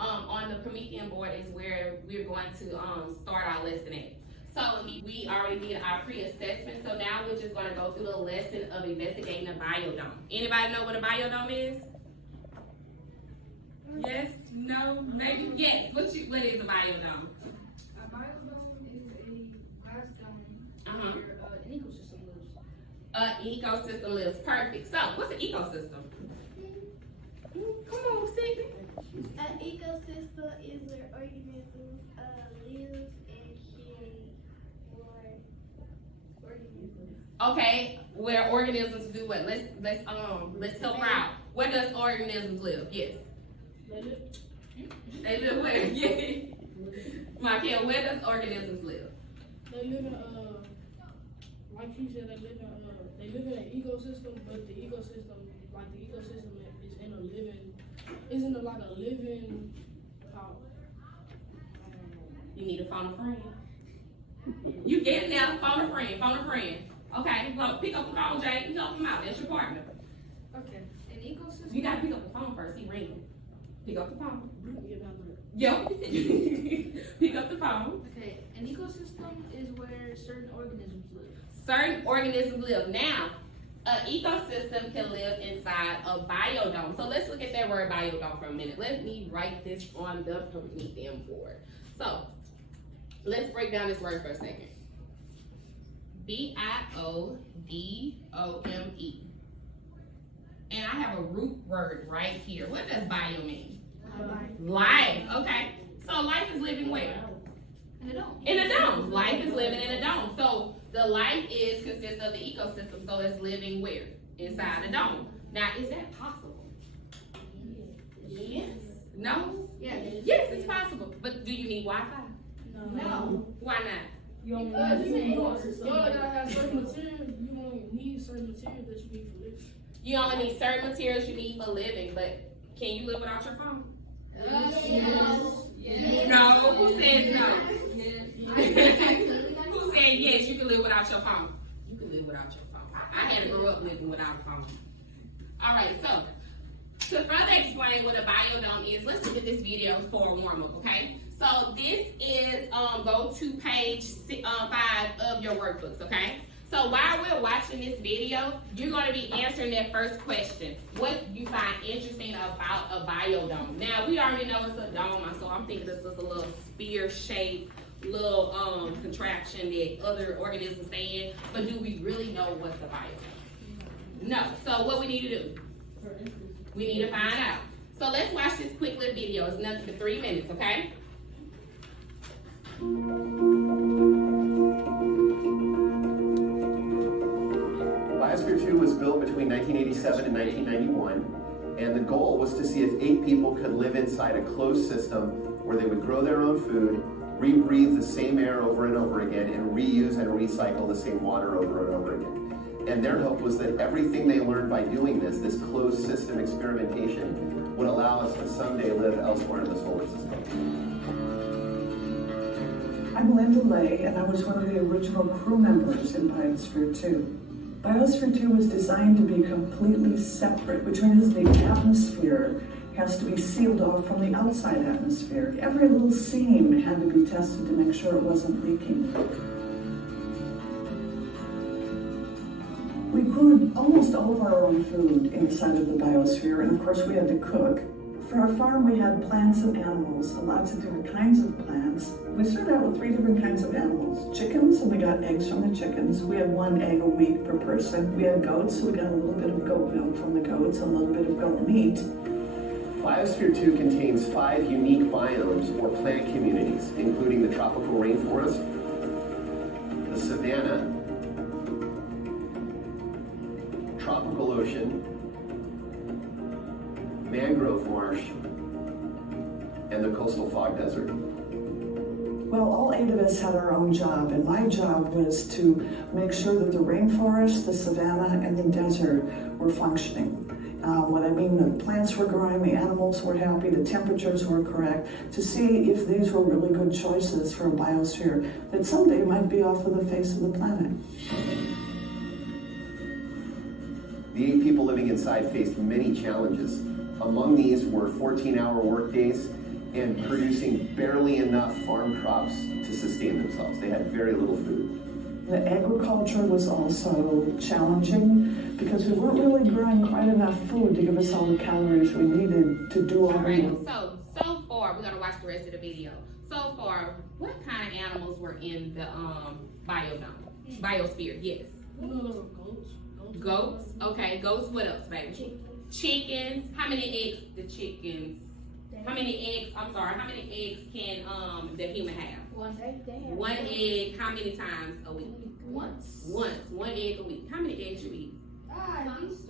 on the Promethean board is where we're going to start our lesson at. So we already did our pre-assessment, so now we're just gonna go through the lesson of investigating a biodome. Anybody know what a biodome is? Yes, no, maybe, yes. What is a biodome? A biodome is a glass dome where an ecosystem lives. An ecosystem lives, perfect. So, what's an ecosystem? Come on, Sydney. An ecosystem is where organisms live and create more organisms. Okay, where organisms do what? Let's help her out. Where does organisms live? Yes. They live where? Yeah. Michael, where does organisms live? They live in like you said, they live in an ecosystem, but the ecosystem is in a living, isn't like a living. You need to phone a friend. You get it now. Phone a friend. Okay, well, pick up the phone, Jay. You help him out. That's your partner. Okay. An ecosystem. You gotta pick up the phone first. He ringing. Pick up the phone. Yeah. Pick up the phone. Okay. An ecosystem is where certain organisms live. Certain organisms live. Now, an ecosystem can live inside a biodome. So let's look at that word biodome for a minute. Let me write this on the Promethean board. So let's break down this word for a second. B-I-O-D-O-M-E. And I have a root word right here. What does bio mean? Life. Okay. So life is living where? In a dome. In a dome. Life is living in a dome. So the life consists of the ecosystem. So it's living where? Inside a dome. Now, is that possible? Yes. No? Yes. Yes, it's possible. But do you need Wi-Fi? No. Why not? You only gotta have certain materials. You only need certain materials that you need for living. You only need certain materials you need for living, but can you live without your phone? Yes. No. Who says no? Who said yes, you can live without your phone? You can live without your phone. I had to grow up living without a phone. All right, so to further explain what a biodome is, let's look at this video for a warm-up, okay? So this is, go to page 5 of your workbooks, okay? So while we're watching this video, you're going to be answering that first question. What you find interesting about a biodome? Now, we already know it's a dome, so I'm thinking this is a little spear-shaped little contraption that other organisms stay in, but do we really know what's a biodome? No. So what we need to do? We need to find out. So let's watch this quick little video. It's nothing but 3 minutes, okay? Biosphere 2 was built between 1987 and 1991, and the goal was to see if 8 people could live inside a closed system where they would grow their own food, rebreathe the same air over and over again, and reuse and recycle the same water over and over again. And their hope was that everything they learned by doing this closed system experimentation, would allow us to someday live elsewhere in the solar system. I'm Linda Lay, and I was one of the original crew members in Biosphere 2. Biosphere 2 was designed to be completely separate, which means the atmosphere has to be sealed off from the outside atmosphere. Every little seam had to be tested to make sure it wasn't leaking. We grew almost all of our own food inside of the biosphere, and of course we had to cook. For our farm, we had plants and animals, lots of different kinds of plants. We started out with 3 different kinds of animals. Chickens, and we got eggs from the chickens. We had 1 egg a week per person. We had goats, so we got a little bit of goat milk from the goats, a little bit of goat meat. Biosphere 2 contains 5 unique biomes or plant communities, including the tropical rainforest, the savanna, tropical ocean, mangrove marsh, and the coastal fog desert. Well, all 8 of us had our own job, and my job was to make sure that the rainforest, the savanna, and the desert were functioning. What I mean, the plants were growing, the animals were happy, the temperatures were correct, to see if these were really good choices for a biosphere that someday might be off of the face of the planet. The 8 people living inside faced many challenges. Among these were 14-hour workdays, and producing barely enough farm crops to sustain themselves. They had very little food. The agriculture was also challenging because we weren't really growing quite enough food to give us all the calories we needed to do all All the right, work. so far, we're gonna watch the rest of the video. So far, what kind of animals were in the biosphere? Yes. Goats. Goats. Okay, goats. What else, baby? Chickens. How many eggs the chickens? How many eggs? I'm sorry. How many eggs can the human have? One egg. How many times a week? Once. One egg a week. How many eggs you eat?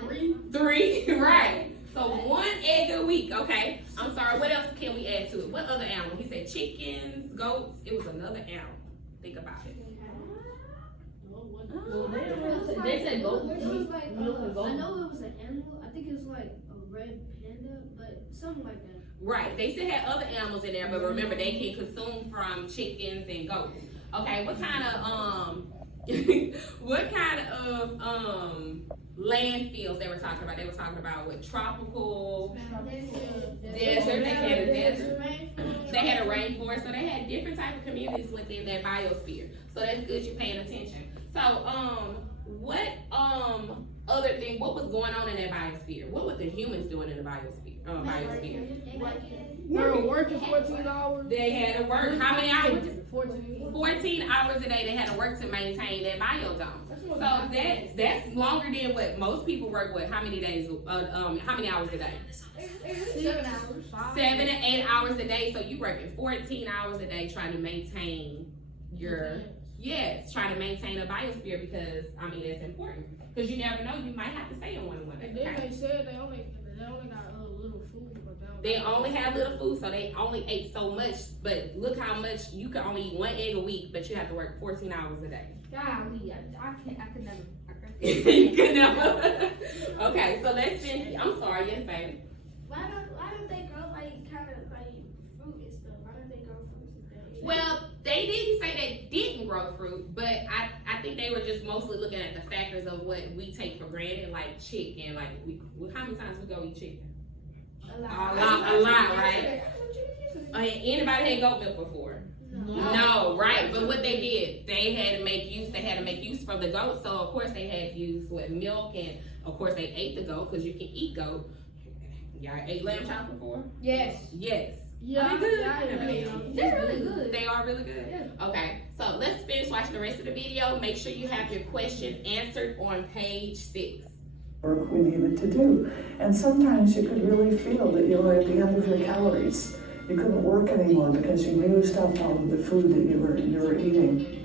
Three. 3. Right. So 1 egg a week. Okay. I'm sorry. What else can we add to it? What other animal? He said chickens, goats. It was another animal. Think about it. They said goat. It was like, Milk and goat. I know it was an animal. I think it was like a red panda, but something like that. Right. They still had other animals in there, but remember they can consume from chickens and goats. Okay. What kind of landfills they were talking about? They were talking about what tropical desert. They had a desert. They had a rainforest. So they had different type of communities within that biosphere. So that's good. You're paying attention. So what other thing? What was going on in that biosphere? What were the humans doing in the biosphere? They were working 14 hours. They had to work. How many hours? 14. 14 hours a day. They had to work to maintain that biodome. So that's longer than what most people work with. How many days? How many hours a day? 7 hours. 7 to 8 hours a day. So you working 14 hours a day trying to maintain your trying to maintain a biosphere because that's important because you never know, you might have to stay in one day. And then they said they only got little food, but they only had little food, so they only ate so much. But look how much you can only eat 1 egg a week, but you have to work 14 hours a day. Golly, I could never. You could never. Okay, so let's finish. I'm sorry, yes, baby. Why don't they grow like kind of like fruit and stuff? Why don't they grow fruits and stuff? Well, they didn't say they didn't grow fruit, but I think they were just mostly looking at the factors of what we take for granted, like chicken. Like, how many times we go eat chicken? A lot, right? Anybody had goat milk before? No, right? But what they did, they had to make use from the goat. So of course they had used milk, and of course they ate the goat because you can eat goat. Y'all ate lamb chops before? Yes. yeah, Are they good? yeah. They're really good. They are really good? Yeah. Okay, so let's finish watching the rest of the video. Make sure you have your question answered on page 6. Work we needed to do. And sometimes you could really feel that you were at the end of your calories. You couldn't work anymore because you used up all of the food that you were eating.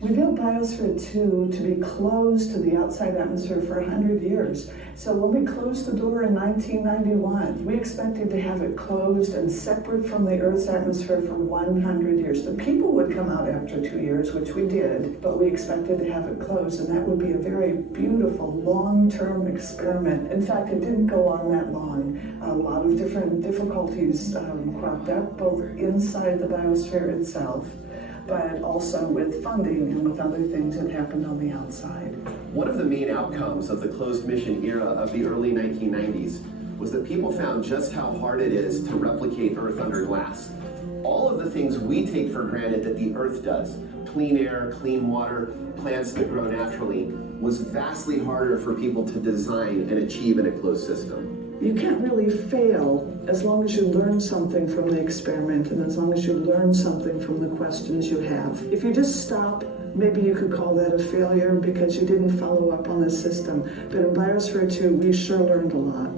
We built Biosphere 2 to be closed to the outside atmosphere for 100 years. So when we closed the door in 1991, we expected to have it closed and separate from the Earth's atmosphere for 100 years. The people would come out after 2 years, which we did, but we expected to have it closed, and that would be a very beautiful long-term experiment. In fact, it didn't go on that long. A lot of different difficulties cropped up, both inside the biosphere itself, but also with funding and with other things that happened on the outside. One of the main outcomes of the closed mission era of the early 1990s was that people found just how hard it is to replicate Earth under glass. All of the things we take for granted that the Earth does, clean air, clean water, plants that grow naturally, was vastly harder for people to design and achieve in a closed system. You can't really fail as long as you learn something from the experiment and as long as you learn something from the questions you have. If you just stop, maybe you could call that a failure because you didn't follow up on the system. But in Biosphere 2, we sure learned a lot.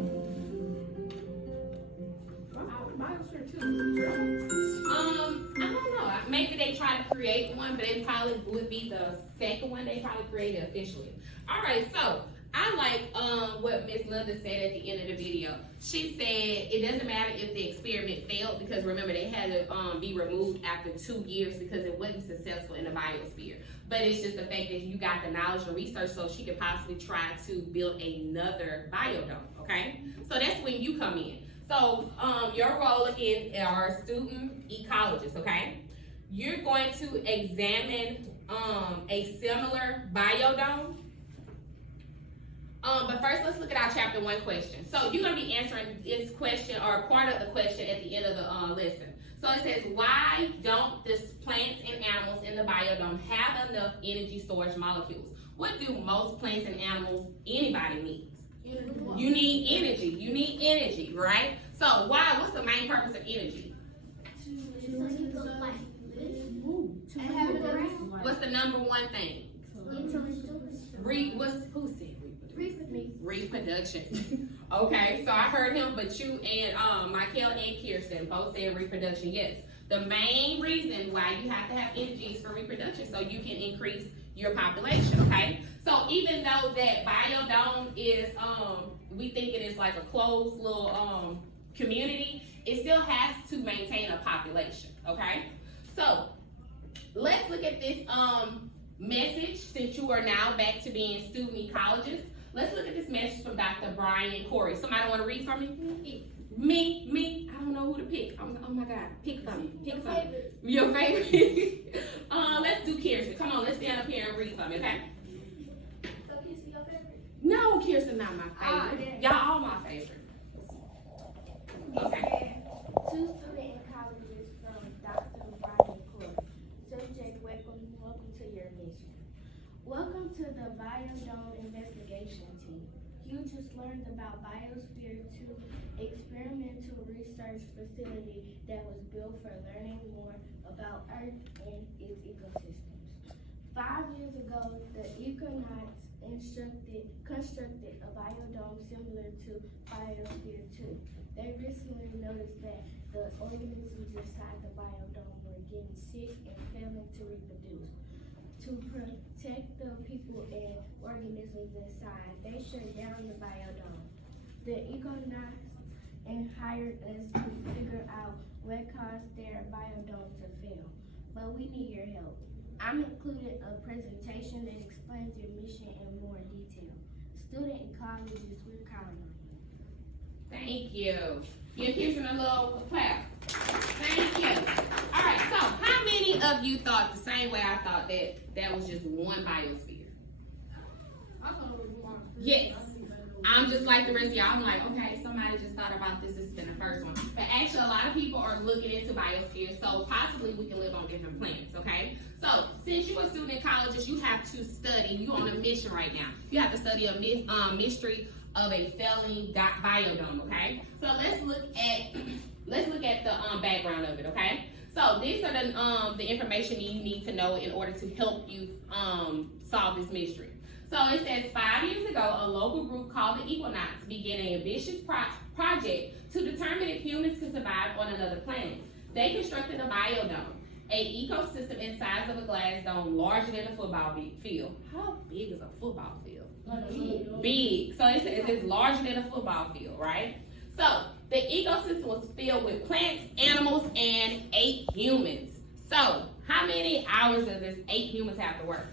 I don't know. Maybe they try to create one, but it probably would be the second one they probably created officially. All right, so I like what Miss Linda said at the end of the video. She said it doesn't matter if the experiment failed because remember they had to be removed after 2 years because it wasn't successful in the biosphere. But it's just the fact that you got the knowledge and research so she could possibly try to build another biodome, okay? So that's when you come in. So your role in our student ecologist, okay? You're going to examine a similar biodome But first, let's look at our chapter 1 question. So you're going to be answering this question or part of the question at the end of the lesson. So it says, why don't the plants and animals in the biodome have enough energy storage molecules? What do most plants and animals, anybody needs? You need energy. You need energy, right? So why? What's the main purpose of energy? What's the number one thing? Who said reproduction? Okay, so I heard him, but you and Michael and Kirsten both said reproduction. Yes, the main reason why you have to have energy is for reproduction, so you can increase your population. Okay, so even though that biodome is, we think it is like a closed little community, it still has to maintain a population. Okay, so let's look at this message since you are now back to being student ecologists. Let's look at this message from Dr. Brian Corey. Somebody want to read for me? Me? I don't know who to pick. Oh my God. Pick something. Your favorite? Let's do Kirsten. Come on, let's stand up here and read for me, okay? So Kirsten, your favorite? No, Kirsten not my favorite. Y'all all my favorite. Okay. Two student ecologists from Dr. Brian Corey. Subject, welcome to your mission. Welcome to the Biodome Investigation Team. You just learned about Biosphere 2 experimental research facility that was built for learning more about Earth and its ecosystems. 5 years ago, the Econauts constructed a biodome similar to Biosphere 2. They recently noticed that the organisms inside the biodome were getting sick and failing to reproduce. To protect the people and organisms inside, they shut down the biodome. The Econauts hired us to figure out what caused their biodome to fail, but we need your help. I'm included a presentation that explains your mission in more detail. Student ecologists, we're counting on you. Thank you. Give Kirsten a little clap. Thank you. All right, so how many of you thought the same way I thought that was just one biosphere? I thought it was one. Yes. I'm just like the rest of y'all. I'm like, okay, somebody just thought about this. This has been the first one. But actually, a lot of people are looking into biospheres, so possibly we can live on different planets, okay? So, since you're a student ecologist, you have to study. You're on a mission right now. You have to study a mystery of a failing biodome, okay? So let's look at the background of it, okay? So these are the information you need to know in order to help you solve this mystery. So it says 5 years ago, a local group called the Econauts began an ambitious project to determine if humans could survive on another planet. They constructed a biodome, an ecosystem in size of a glass dome larger than a football field. How big is a football field? Big. So it says it's larger than a football field, right? So the ecosystem was filled with plants, animals, and 8 humans. So how many hours does this 8 humans have to work?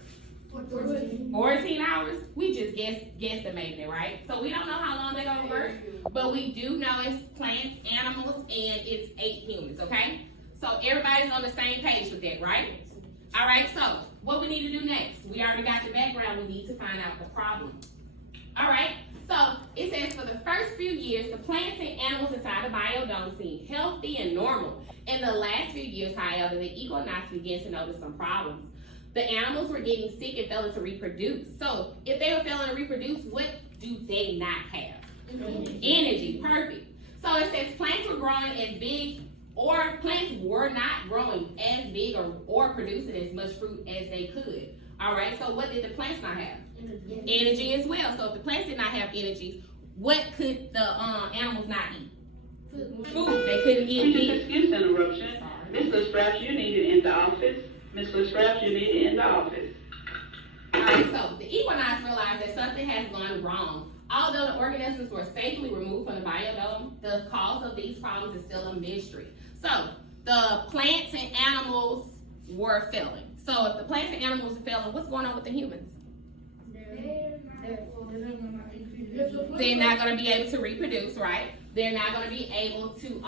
14 hours? We just guesstimating it, right? So we don't know how long they're gonna work, but we do know it's plants, animals, and it's 8 humans, okay? So everybody's on the same page with that, right? All right, so what we need to do next? We already got the background. We need to find out the problem. All right, so it says for the first few years, the plants and animals inside the biodome seemed healthy and normal. In the last few years, however, the Econauts began to notice some problems. The animals were getting sick and failing to reproduce. So if they were failing to reproduce, what do they not have? Energy, perfect. So it says plants were growing as big, or plants were not growing as big or producing as much fruit as they could. All right, so what did the plants not have? Energy as well. So if the plants did not have energy, what could the animals not eat? Food. They couldn't eat meat. Excuse the interruption. Ms. Lestraps, you need it in the office. Ms. Lestraps, you need it in the office. All right, so the Econauts realized that something has gone wrong. Although the organisms were safely removed from the biodome, the cause of these problems is still a mystery. So the plants and animals were failing. So if the plants and animals are failing, what's going on with the humans? They're not going to be able to reproduce, right? They're not going to be able to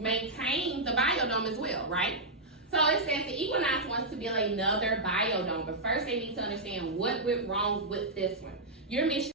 maintain the biodome as well, right? So it says the Equinox wants to build another biodome, but first they need to understand what went wrong with this one. Your mission